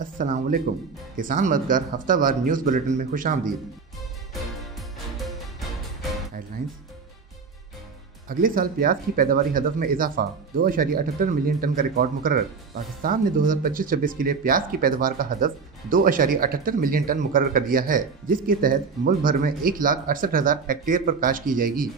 अस्सलाम वालेकुम। किसान मददगार हफ्तावार न्यूज़ बुलेटिन में खुशामदीद। हेडलाइंस। अगले साल प्याज की पैदावारी हदफ में इजाफा, 2.78 मिलियन टन का रिकॉर्ड मुकर्रर। पाकिस्तान ने 2025-26 के लिए प्याज की पैदावार का हदफ 2.78 मिलियन टन मुकर्रर कर दिया है, जिसके तहत मुल्क भर में 1,68,000 हेक्टेयर पर काश्त की जाएगी।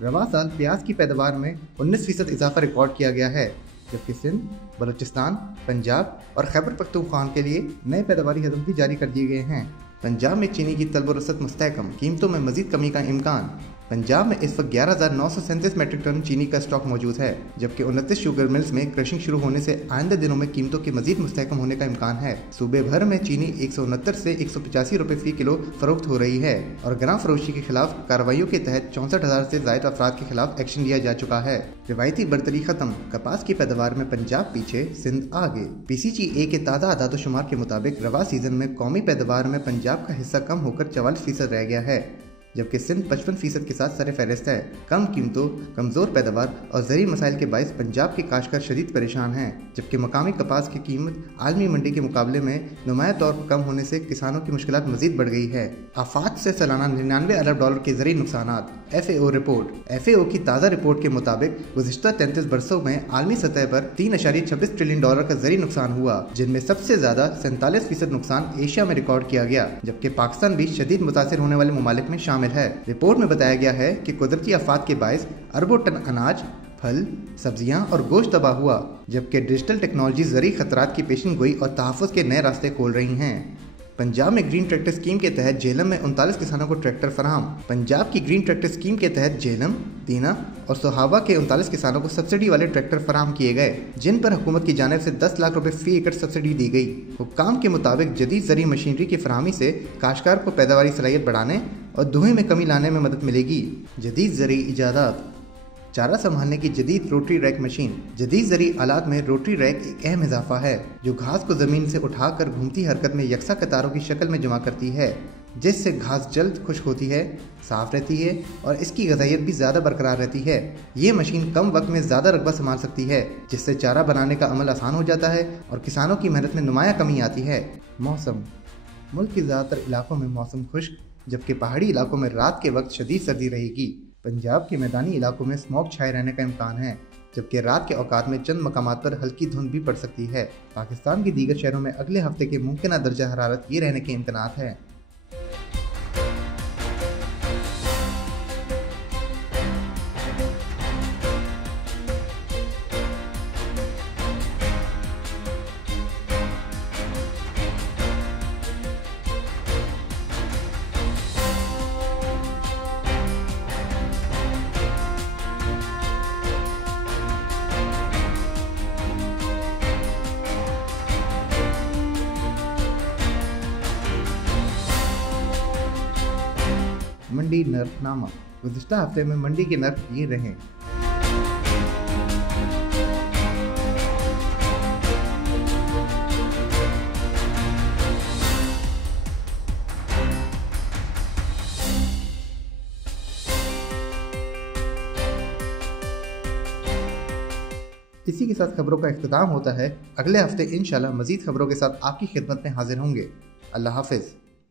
रवा साल प्याज की पैदावार में 19% इजाफा रिकॉर्ड किया गया है, जबकि सिंध, बलूचिस्तान, पंजाब और खैबर पख्तूनख्वा के लिए नए पैदावारी हदफ भी जारी कर दिए गए हैं। पंजाब में चीनी की तलब और रसद मुस्तहकम, कीमतों में मजीद कमी का इम्कान। पंजाब में इस वक्त 11,937 मीट्रिक टन चीनी का स्टॉक मौजूद है, जबकि 29 शुगर मिल्स में क्रशिंग शुरू होने से आइंदा दिनों में कीमतों के मजीद मुस्तहकम होने का इम्कान है। सूबे भर में चीनी 169 से 185 रुपए फी किलो फरोख्त हो रही है और ग्राम फरोशी के खिलाफ कार्रवाइयों के तहत 64,000 से ज्यादा अफराद के खिलाफ एक्शन लिया जा चुका है। रिवायती बर्तरी खत्म, कपास की पैदावार में पंजाब पीछे, सिंध आगे। PCGA के ताज़ा आदादोशुमार के मुताबिक रवा सीजन में कौमी पैदावार में पंजाब का हिस्सा कम होकर 44% रह गया है, जबकि सिंध 55% के साथ सर फहरिस्त है। कम कीमतों, कमजोर पैदावार और ज़रूरी मसाइल के बायस पंजाब के काश्तकार शदीद परेशान हैं, जबकि मकामी कपास की कीमत आलमी मंडी के मुकाबले में नुमाया तौर पर कम होने से किसानों की मुश्किलात मजीद बढ़ गई है। आफात से सालाना 99 अरब डॉलर के ज़रूरी नुकसानात। FAO report. FAO की ताज़ा रिपोर्ट के मुताबिक गुज़िश्ता 33 बरसों में आलमी सतह पर 3.26 ट्रिलियन डॉलर का ज़रूरी नुकसान हुआ, जिनमें सबसे ज्यादा 47% नुकसान एशिया में रिकॉर्ड किया गया, जबकि पाकिस्तान भी शदीद मुतासिर होने वाले ममालिक में शामिल है। रिपोर्ट में बताया गया है कि कुदरती आफात के बायस अरबों टन अनाज, फल, सब्जियां और गोश्त तबाह हुआ, जबकि डिजिटल टेक्नोलॉजी ज़रूरी खतरात की पेशन गोई और तहफ़्फ़ुज़ के नए रास्ते खोल रही हैं। पंजाब में ग्रीन ट्रैक्टर स्कीम के तहत झेलम में 39 किसानों को ट्रैक्टर फराहम। पंजाब की ग्रीन ट्रैक्टर स्कीम के तहत झेलम, दीना और सोहावा के 39 किसानों को सब्सिडी वाले ट्रैक्टर फराहम किए गए, जिन पर हुकूमत की जानिब से 10 लाख रुपए फी एकड़ सब्सिडी दी गई। हुक्काम के मुताबिक जदीद ज़रूरी मशीनरी की फराहमी से काश्तकार को पैदावारी सलाहियत बढ़ाने और दोहे में कमी लाने में मदद मिलेगी। जदीद ज़रूरी इजादात। चारा संभालने की जदीद रोटरी रैक मशीन। जदीद ज़रूरी आलात में रोटरी रैक एक अहम इजाफा है, जो घास को ज़मीन से उठाकर घूमती हरकत में यकसा कतारों की शक्ल में जमा करती है, जिससे घास जल्द खुश्क होती है, साफ रहती है और इसकी गज़ाइयत भी ज़्यादा बरकरार रहती है। ये मशीन कम वक्त में ज़्यादा रकबा संभाल सकती है, जिससे चारा बनाने का अमल आसान हो जाता है और किसानों की मेहनत में नुमाया कमी आती है। मौसम। मुल्क के ज़्यादातर इलाकों में मौसम खुश्क, जबकि पहाड़ी इलाकों में रात के वक्त शदीद सर्दी रहेगी। पंजाब के मैदानी इलाकों में स्मॉग छाए रहने का इम्कान है, जबकि रात के औकात में चंद मकामात पर हल्की धुंध भी पड़ सकती है। पाकिस्तान के दीगर शहरों में अगले हफ्ते के मुमकिन दर्जा हरारत ये रहने के इम्कानात है। मंडी नर्फनामा। गुज़िश्ता हफ्ते में मंडी के नर्फ ये रहे। इसी के साथ खबरों का इख्तिताम होता है। अगले हफ्ते इंशाल्लाह मज़ीद खबरों के साथ आपकी खिदमत में हाजिर होंगे। अल्लाह हाफिज़।